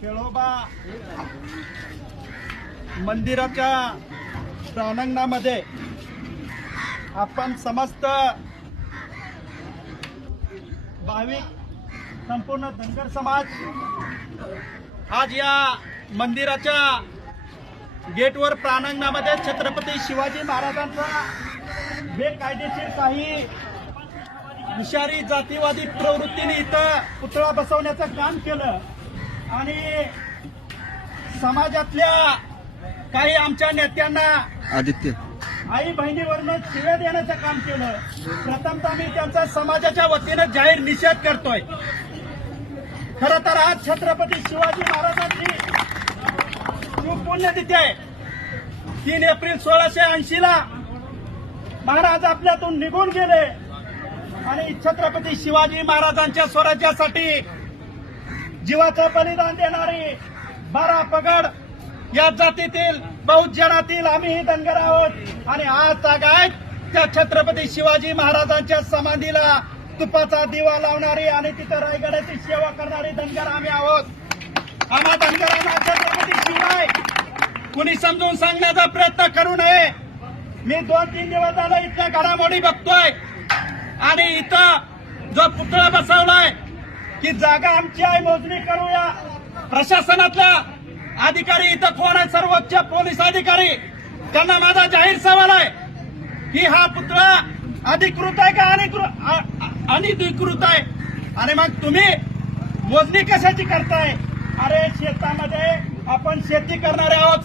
खेळोबा मंदिराच्या प्रांगणामध्ये आपण समस्त भाविक संपूर्ण धनगर समाज आज या मंदिराच्या गेटवर प्रांगणामध्ये छत्रपती शिवाजी महाराजांचा बेकायदेशीर काही विषारी जातीवादी प्रवृत्तीने इथं पुतळा बसवण्याचं काम केलं आणि समाजातल्या काही आमच्या नेत्यांना आदित्य आई बहिणीवरनं शिव्या देण्याचं काम केलं. प्रथमतः मी त्यांचा समाजाच्या वतीनं जाहीर निषेध करतोय. खरं तर आज छत्रपती शिवाजी महाराजांची पुण्यतिथी आहे. 3 एप्रिल 1680 ला महाराज आपल्यातून निघून गेले आणि छत्रपती शिवाजी महाराजांच्या स्वराज्यासाठी जीवाचं बलिदान देणारी 12 पगड या जातीतील बहुजनातील आम्ही धनगर आहोत आणि आज तागायत त्या छत्रपती शिवाजी महाराजांच्या समाधीला तुपाचा दिवा लावणारी आणि तिथं रायगडाची सेवा करणारी धनगर आम्ही आहोत. आम्हा धनगरांना छत्रपती शिवाय कुणी समजून सांगण्याचा प्रयत्न करू नये. मी 2-3 दिवस झालं इथल्या घडामोडी बघतोय आणि इथं जो पुतळा बसवलाय की जागा आमची आहे, मोजणी करूया. प्रशासनातल्या अधिकारी इथं कोण आहे? सर्वोच्च पोलीस अधिकारी. त्यांना माझा जाहीर सवाल आहे की हा पुतळा अधिकृत आहे का अनधिकृत आहे? आणि मग तुम्ही मोजणी कशाची करताय? अरे शेतामध्ये आपण शेती करणारे आहोत,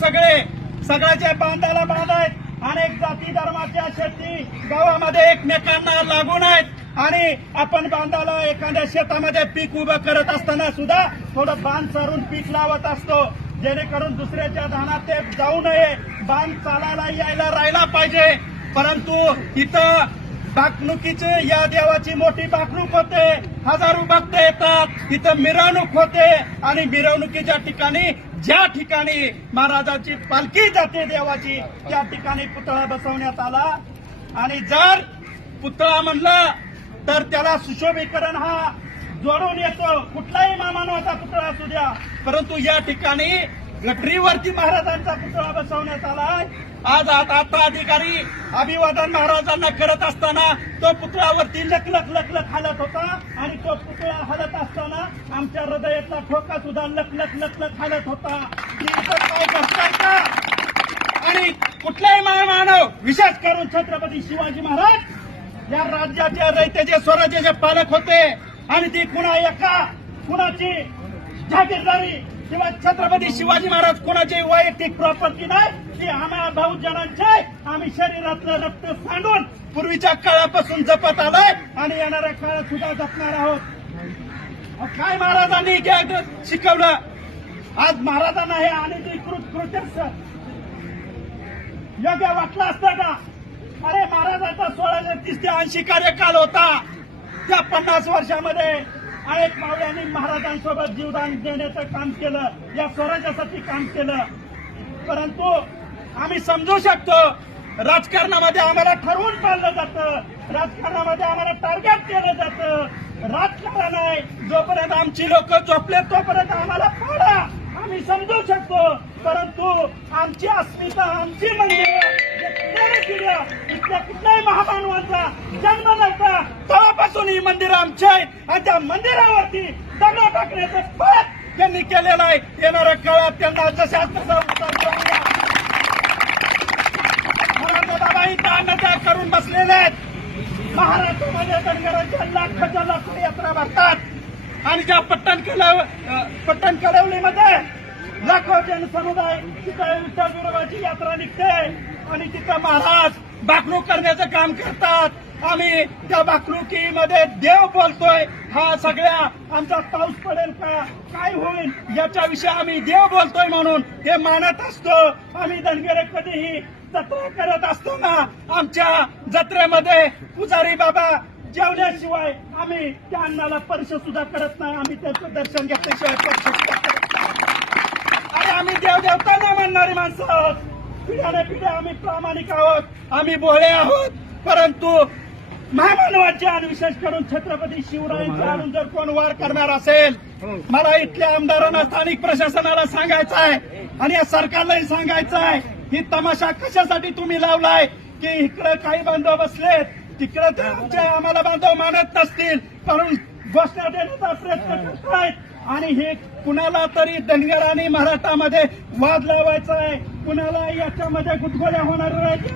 सगळ्याच्या बांधाला बांध आहेत. अनेक जाती धर्माच्या शेती गावामध्ये एकमेकांना लागून आहेत आणि आपण बांधाला एखाद्या शेतामध्ये पीक उभं करत असताना सुद्धा थोडं बांध सारून पीक लावत असतो जेणेकरून दुसऱ्याच्या धानात ते जाऊ नये. बांध चालायला यायला राहिला पाहिजे. परंतु इथं बाकणुकीची या देवाची मोठी बाकणूक होते, हजारो भक्त येतात, इथं मिरवणूक होते आणि मिरवणुकीच्या ठिकाणी ज्या ठिकाणी महाराजांची पालखी जाते देवाची त्या ठिकाणी पुतळा बसवण्यात आला. आणि जर पुतळा म्हणलं तर त्याला सुशोभीकरण हा जोडून येतो. कुठलाही मामानवाचा पुतळा असू द्या, परंतु या ठिकाणी गटरीवरती महाराजांचा पुतळा बसवण्यात आलाय. आज आता अधिकारी अभिवादन महाराजांना करत असताना तो पुतळ्यावरती लख हलत होता आणि तो पुतळा हलत असताना आमच्या हृदयातला ठोका सुद्धा लख हलत होता. काय करताय का? आणि कुठलाही महामानव विशेष करून छत्रपती शिवाजी महाराज या राज्याच्या रयतेचे स्वराज्याचे पालक होते आणि ती कुणाची जागीरदारी किंवा छत्रपती शिवाजी महाराज कुणाची वैयक्तिक प्रॉपर्टी नाही. ती आम्हा बहुजनांचे आम्ही शरीरातलं रक्त सांडून पूर्वीच्या काळापासून जपत आलोय आणि येणाऱ्या काळात सुद्धा जपणार आहोत. काय महाराजांनी शिकवलं? आज महाराजांना हे अनधिकृत कृत्य योग्य वाटलं असतं का? अरे महाराजांचा 1630 ते 80 कार्यकाल होता. त्या 50 वर्षामध्ये अनेक मावळ्यांनी महाराजांसोबत जीवदान देण्याचं काम केलं, या स्वराज्यासाठी काम केलं. परंतु आम्ही समजू शकतो राजकारणामध्ये आम्हाला ठरवून पाळलं जातं, राजकारणामध्ये आम्हाला टार्गेट केलं जातं. राजकारण आहे, जोपर्यंत आमची लोक झोपले तोपर्यंत आम्हाला पाडा, आम्ही समजू शकतो. परंतु आमची अस्मिता, आमची मंदिरं इथल्या कुठल्याही महामानवांचा जन्म नव्हता, तेव्हापासून ही मंदिरं आमची आहेत आणि त्या मंदिरावरती दगड टाकण्याचं परत त्यांनी केलेलं आहे. येणाऱ्या काळात त्यांना जशा तसा उत्तर देऊया. बाबा इथं अन्नत्याग करून बसलेले आहेत. महाराष्ट्रामध्ये धनगरांच्या लाखो यात्रा भरतात आणि ज्या पट्टण कळवलीमध्ये लाखो जनसमुदाय तिथं विठ्ठल विरोबाची यात्रा निघते आणि तिथं महाराज बाकणूक करण्याचं काम करतात. आम्ही त्या बाकणुकीमध्ये देव बोलतोय. हा सगळ्या आमचा पाऊस पडेल का, काय होईल याच्याविषयी आम्ही देव बोलतोय म्हणून हे मानत असतो. आम्ही धनगरे कधीही जत्रा करत असताना आमच्या जत्रेमध्ये पुजारी बाबा जेवल्याशिवाय आम्ही त्या अन्नाला स्पर्श सुद्धा करत नाही. आम्ही त्याचं दर्शन घेतल्याशिवाय स्पर्श सुद्धा करत नाही. आणि आम्ही देवदेवतांना मानणारी माणसं आहोत. पिढ्याने पिढ्या आम्ही प्रामाणिक आहोत, आम्ही भोळे आहोत. परंतु महामानवाचे आणि विशेष करून छत्रपती शिवरायांचे आणून जर कोण वार करणार असेल, मला इथल्या आमदारांना, स्थानिक प्रशासनाला सांगायचं आहे आणि या सरकारलाही सांगायचं आहे, ही तमाशा कशासाठी तुम्ही लावलाय की इकडे काही बांधव बसलेत, तिकडे ते आम्हाला बांधव मानत नसतील म्हणून घोषणा देण्याचा प्रयत्न करतायत आणि हे कुणाला तरी धनगर आणि मराठामध्ये वाद लावायचा आहे, कुणाला याच्यामध्ये गुटगोळ्या होणार आहेत.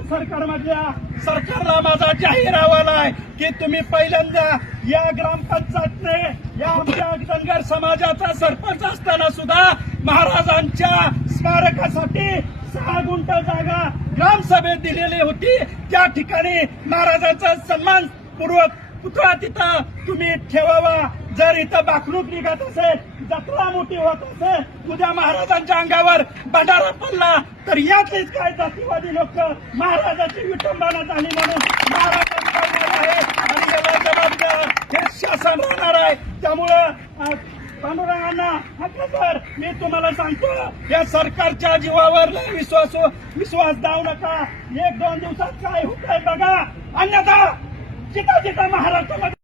सरकारला माझा जाहीर अहवाल आहे की तुम्ही पहिल्यांदा या ग्रामपंचायतने या आमच्या धनगर समाजाचा सरपंच असताना सुद्धा महाराजांच्या स्मारकासाठी 6 गुंठ जागा ग्रामसभेत दिलेली होती. त्या ठिकाणी महाराजांचा सन्मानपूर्वक पुतळा तिथं तुम्ही ठेवावा. जर इथं बाकरूक निघत असेल, जत्रा मोठी होत असेल, उद्या महाराजांच्या अंगावर बंडारा पडला तर यातलीच काय जातीवादी लोक महाराजांची विटंबना झाली म्हणून महाराजांचा आहे आणि याला जबाबदार हे शासन राहणार आहे. त्यामुळं पांडुरंगांना सर मी तुम्हाला सांगतो, या सरकारच्या जीवावर विश्वास दावू नका. 1-2 दिवसात काय होतंय बघा, अन्यथा जिथं जिथं महाराष्ट्रामध्ये